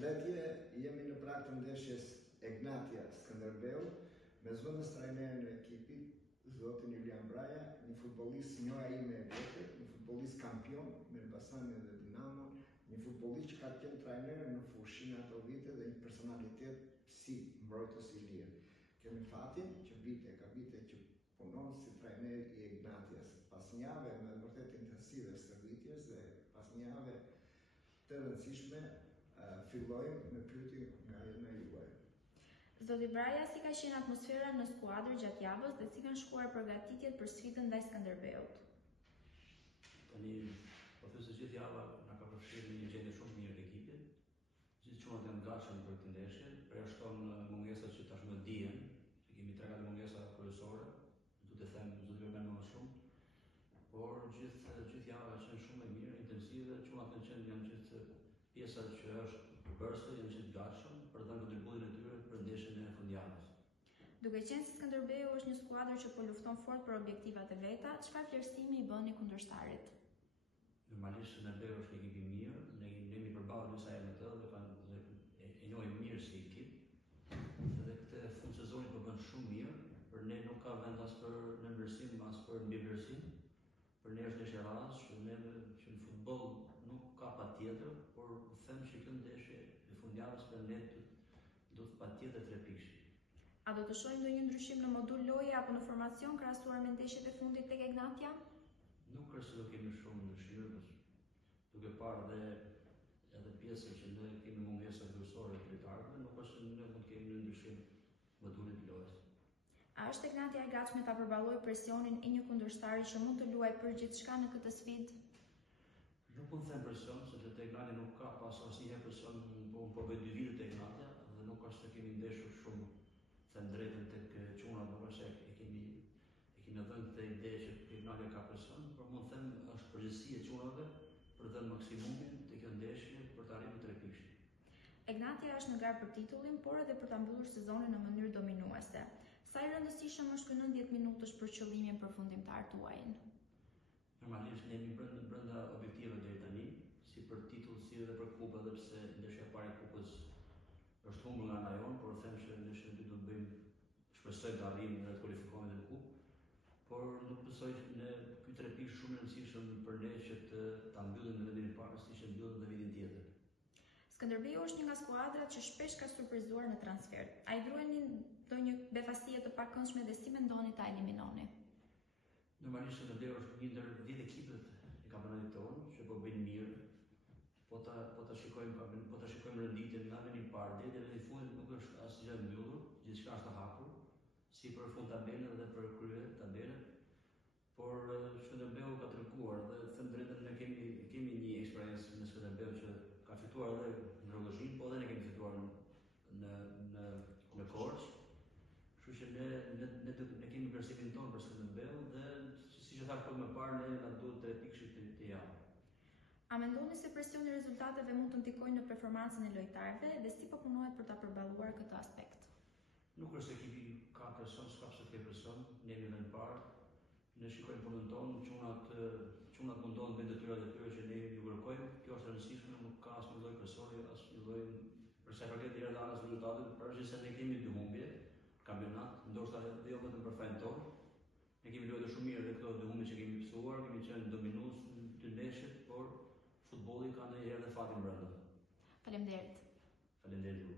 Përshëndetje, jemi në prag të ndeshjes Egnatia Skënderbeu me zëvendës trajnerin e ekipit, zotin Julian Braja, një futbollist njohja ime e vjetër, një futbollist kampion me Elbasanin dhe Dinamon, një futbollist që ka qenë trajner në Fushin ato vite dhe një personalitet si mbrojtës i lirë. Kemi fatin që ka vite që punon si trajner i Egnatias. Pas një jave me vërtet intensive stërvitjes dhe pas një jave të rëndësishme, fillojmë me pyetje nga juaj. Zoti Braja, si ka qenë atmosfera në skuadër gjatë javës dhe si kanë shkuar përgatitjet për sfidën ndaj Skënderbeut? Tani, pothuajse gjithë java na ka përfshirë në një gjendje shumë mirë të ekipit. Gjithë çunat janë gatshëm për këtë ndeshje, përjashton mungesat që tashmë dihen, që kemi 3-4 mungesa kryesore, do të them zoti më shumë. Por gjithë java ka qenë shumë e mirë, intensive, çunat janë gjithë pjesa që është përbërëse, janë gjithë gatshëm për të dhënë kontributin e tyre për ndeshjen e fundjavës. Duke qenë se Skënderbeu është një skuadër që po lufton fort për objektivat e veta, çfarë vlerësimi i bëni kundërshtarit? Normalisht Skënderbeu është një ekip i mirë, ne jemi përballë disa herë me të dhe e njohim mirë si ekip. Dhe këtë fund sezonit po bën shumë mirë, për ne nuk ka vend as për nënvlerësim as për mbivlerësim. Për ne është ndeshje radhës, që në futboll nuk ka patjetër, por them që kjo ndeshje e fundjavës për ne do të patjetër 3 pikë. A do të shohim ndonjë ndryshim në modul loje apo në formacion krahasuar me ndeshjet e fundit tek Egnatia? Nuk kërse do kemi shumë ndryshime, duke parë dhe edhe pjesën që ne kemi mungesa kryesore të lojtarëve, nuk është se ne mund të kemi një ndryshim modulit lojës. A është Egnatia e gatshme ta përballojë presionin e një kundërshtari që mund të luajë për gjithçka në këtë sfidë? Nuk mund të them presion, sepse te Egnatia nuk ka pas asnjëherë presion, po bëj 2 vite te Egnatia dhe nuk është se kemi ndeshur shumë, them drejtën tek çunat, nuk është se e kemi dhënë këtë ide që Egnatia ka presion, por mund të them është përgjegjësia e çunave për të dhënë maksimumin te kjo ndeshje për të arritur 3 pikë. Egnatia është në garë për titullin, por edhe për ta mbyllur sezonin në mënyrë dominuese. Sa i rëndësishëm është ky 90 minutësh për qëllimin përfundimtar tuaj? Normalisht ne jemi brenda objektiveve deri tani, si për titull, si edhe për kupë, edhe pse ndeshja e parë e kupës është humbur nga ana jon, por them që ndeshjen e dytë do të bëjmë, shpresoj të arrijmë dhe të kualifikohemi në kupë. Por nuk besoj që ne ky 3 pikë shumë e rëndësishëm për ne që ta mbyllim në vendin e parë, siç e mbyllim në vitin tjetër. Skënderbeu është një nga skuadrat që shpesh ka surprizuar në transfer. A i drueni ndonjë befasie të pakëndshme dhe si mendoni ta eliminoni? Normalisht Skënderbeu është një ndër 10 ekipet e kampionatit tonë që po bëjnë mirë. Po ta shikojmë renditjen nga vendi i parë deri në vendin e fundit nuk është asgjë e mbyllur, gjithçka është e hapur, si për fund tabelën dhe për krye tabelën. Por Skënderbeu ka treguar dhe them drejtën ne kemi një eksperiencë në Skënderbeu që ka fituar edhe në Rogozhin, po edhe ne kemi fituar në Korçë. Kështu që ne kemi vlerësimin tonë për Skënderbeu dhe siç e thash më parë, ne na duhet 3 pikë të javë. A mendoni se presioni i rezultateve mund të ndikojë në performancën e lojtarëve dhe si po punohet për ta përballuar këtë aspekt? Nuk është se ekipi ka presion, s'ka pse të ketë presion, ne jemi në parë. Ne shikojmë punën tonë, çunat mundohen me detyrat e tyre që ne ju kërkojmë. Kjo është e rëndësishme, nuk ka asnjë lloj presioni, asnjë lloj për sa i përket deri në anës rezultatit, përveç se ne kemi 2 humbje kampionat, ndoshta edhe jo vetëm për fajin tonë. Ne kemi luajtur shumë mirë dhe këto 2 humbje që kemi mësuar, kemi qenë dominues në dy ndeshjet, por futbolli ka ndonjëherë edhe fatin brenda. Faleminderit. Faleminderit.